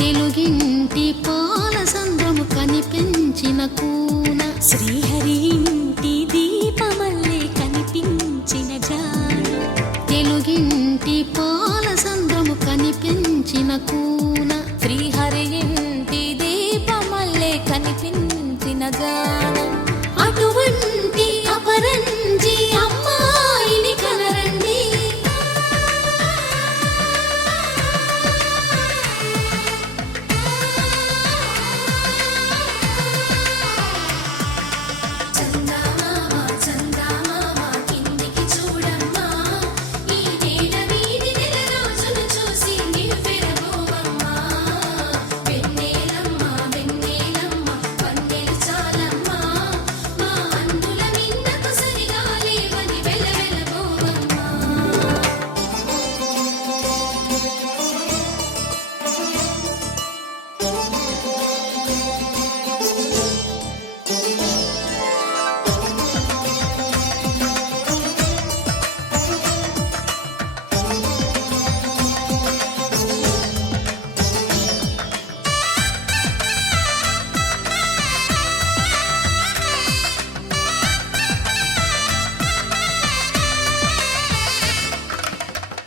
తెలుగింటి పాలసంద్రము కనిపించిన కూన శ్రీహరి ఇంటి దీపమల్లే కనిపించిన జాడ తెలుగింటి పాలసంద్రము కనిపించిన కూన శ్రీహరి ఇంటి దీపమల్లే కనిపించిన జాడ అటువంటి అపరంజి అమ్మాయిని కనరండి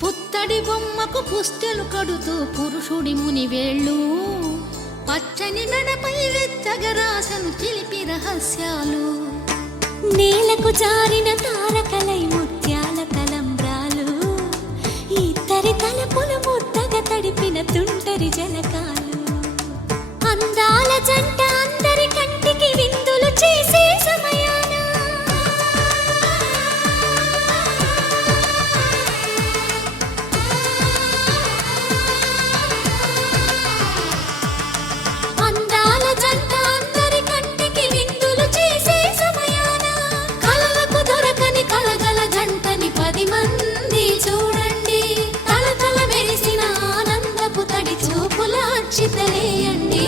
పుత్తడి బొమ్మకు పుస్తెలు కడుతూ పురుషుడి ముని వేళ్ళు పచ్చని మెడపై వెచ్చగరాసను చిలిపి రహస్యాలు నేలకు జారిన తారకలై ముత్యాల తలంబ్రాలు ఇద్దరి తలపులు ముద్దగా తడిపిన తుంటరి జలకాలు అందాల జంట అందరి కంటికి విందులు చేసే సమయాన అందాల జంట అందరి కంటికి విందులు చేసే సమయాన కలలకు దొరకని కలగల జంటని 10 మంది చూడండి తలతల మెరిసిన ఆనందపు తడి చూపుల అక్షితలేయండి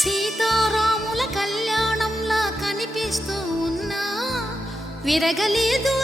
సీతారాముల కళ్యాణంలా కనిపిస్తూ ఉన్నా విరగలేదు